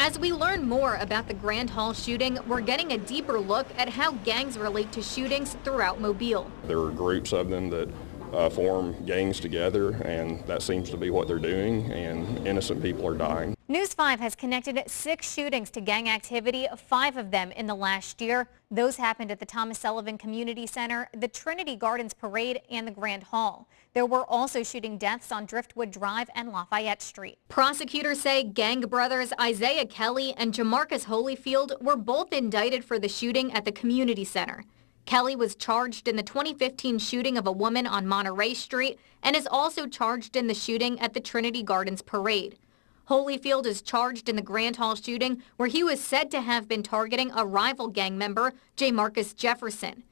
As we learn more about the Grand Hall shooting, we're getting a deeper look at how gangs relate to shootings throughout Mobile. There are groups of them that form gangs together, and that seems to be what they're doing, and innocent people are dying. News 5 has connected 6 shootings to gang activity, 5 of them in the last year. Those happened at the Thomas Sullivan Community Center, the Trinity Gardens Parade, and the Grand Hall. There were also shooting deaths on Driftwood Drive and Lafayette Street. Prosecutors say gang brothers Isaiah Kelly and Jamarcus Holyfield were both indicted for the shooting at the community center. Kelly was charged in the 2015 shooting of a woman on Monterey Street and is also charged in the shooting at the Trinity Gardens Parade. Holyfield is charged in the Grand Hall shooting, where he was said to have been targeting a rival gang member, Jamarcus Jefferson.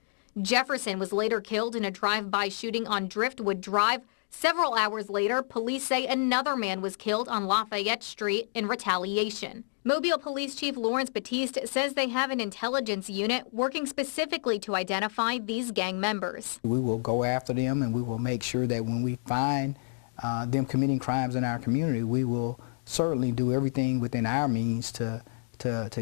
Jefferson was later killed in a drive-by shooting on Driftwood Drive. Several hours later, police say another man was killed on Lafayette Street in retaliation. Mobile Police Chief Lawrence Batiste says they have an intelligence unit working specifically to identify these gang members. We will go after them, and we will make sure that when we find them committing crimes in our community, we will certainly do everything within our means to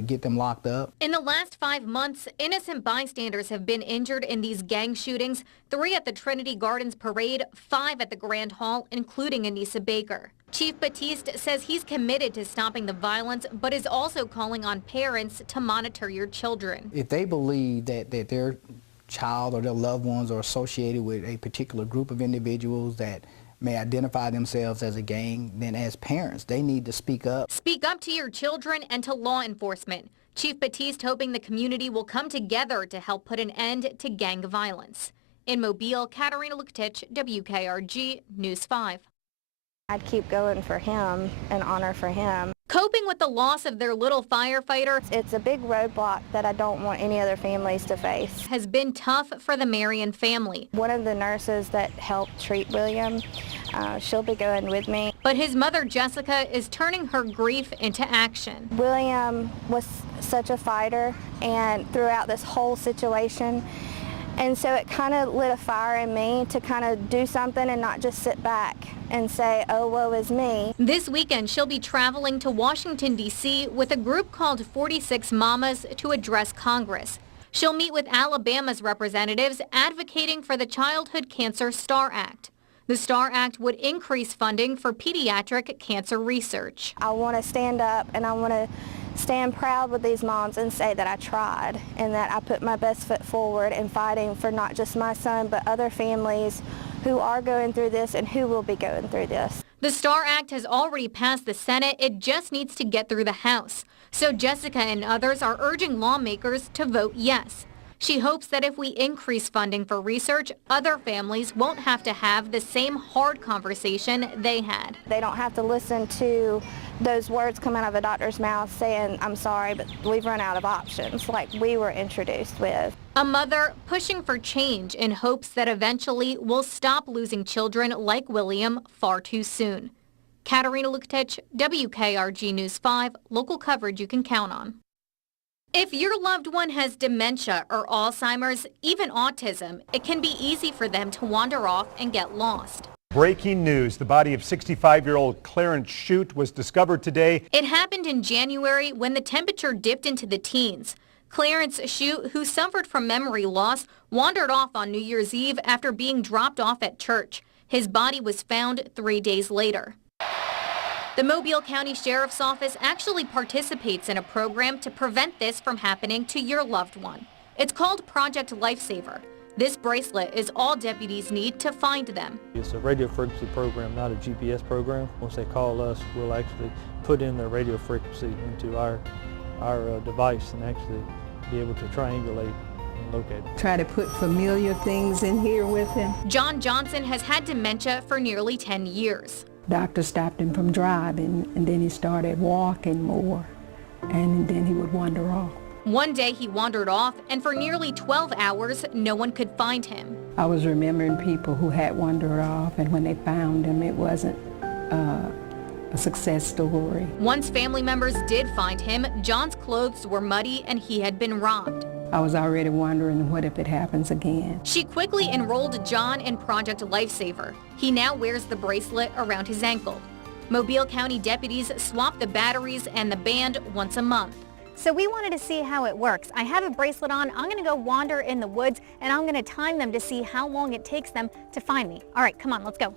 get them locked up. In the last 5 months, innocent bystanders have been injured in these gang shootings, 3 at the Trinity Gardens Parade, 5 at the Grand Hall, including Anissa Baker. Chief Batiste says he's committed to stopping the violence, but is also calling on parents to monitor your children. If they believe that their child or their loved ones are associated with a particular group of individuals that may identify themselves as a gang, then as parents, they need to speak up. Speak up to your children and to law enforcement. Chief Batiste hoping the community will come together to help put an end to gang violence. In Mobile, Katarina Luketich, WKRG News 5. I'd keep going for him and honor for him. Coping with the loss of their little firefighter, it's a big roadblock that I don't want any other families to face. Has been tough for the Marion family. One of the nurses that helped treat William, she'll be going with me. But his mother, Jessica, is turning her grief into action. William was such a fighter, and throughout this whole situation, and so it kind of lit a fire in me to kind of do something and not just sit back and say, oh, woe is me. This weekend, she'll be traveling to Washington, D.C. with a group called 46 Mamas to address Congress. She'll meet with Alabama's representatives advocating for the Childhood Cancer STAR Act. The STAR Act would increase funding for pediatric cancer research. I want to stand up and I want to stand proud with these moms and say that I tried and that I put my best foot forward in fighting for not just my son but other families who are going through this and who will be going through this. The STAR Act has already passed the Senate. It just needs to get through the House. So Jessica and others are urging lawmakers to vote yes. She hopes that if we increase funding for research, other families won't have to have the same hard conversation they had. They don't have to listen to those words come out of a doctor's mouth saying, I'm sorry, but we've run out of options, like we were introduced with. A mother pushing for change in hopes that eventually we'll stop losing children like William far too soon. Katarina Luketich, WKRG News 5, local coverage you can count on. If your loved one has dementia or Alzheimer's, even autism, it can be easy for them to wander off and get lost. Breaking news, the body of 65-year-old Clarence Shute was discovered today. It happened in January when the temperature dipped into the teens. Clarence Shute, who suffered from memory loss, wandered off on New Year's Eve after being dropped off at church. His body was found 3 days later. The Mobile County Sheriff's Office actually participates in a program to prevent this from happening to your loved one. It's called Project Lifesaver. This bracelet is all deputies need to find them. It's a radio frequency program, not a GPS program. Once they call us, we'll actually put in their radio frequency into our device and actually be able to triangulate and locate them. Try to put familiar things in here with him. John Johnson has had dementia for nearly 10 years. Doctor stopped him from driving, and then he started walking more, and then he would wander off. One day he wandered off, and for nearly 12 hours, no one could find him. I was remembering people who had wandered off, and when they found him, it wasn't a success story. Once family members did find him, John's clothes were muddy and he had been robbed. I was already wondering, what if it happens again? She quickly enrolled John in Project Lifesaver. He now wears the bracelet around his ankle. Mobile County deputies swap the batteries and the band once a month. So we wanted to see how it works. I have a bracelet on. I'm going to go wander in the woods and I'm going to time them to see how long it takes them to find me. All right, come on, let's go.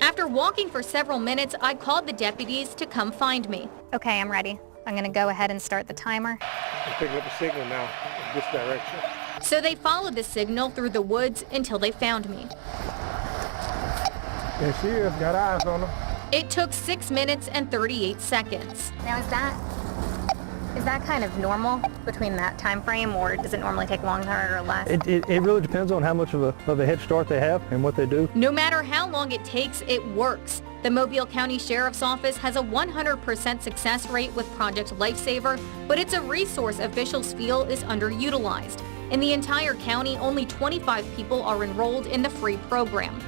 After walking for several minutes, I called the deputies to come find me. Okay, I'm ready. I'm going to go ahead and start the timer. I'm picking up a signal now in this direction. So they followed the signal through the woods until they found me. There she is, got eyes on her. It took 6 minutes and 38 seconds. Now is that kind of normal between that time frame, or does it normally take longer or less? It really depends on how much of a head start they have and what they do. No matter how long it takes, it works. The Mobile County Sheriff's Office has a 100% success rate with Project Lifesaver, but it's a resource officials feel is underutilized. In the entire county, only 25 people are enrolled in the free program.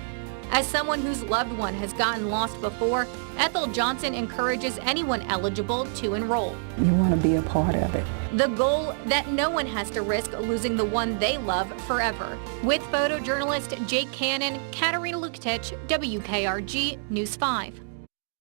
As someone whose loved one has gotten lost before, Ethel Johnson encourages anyone eligible to enroll. You want to be a part of it. The goal, that no one has to risk losing the one they love forever. With photojournalist Jake Cannon, Katarina Luketich, WKRG News 5.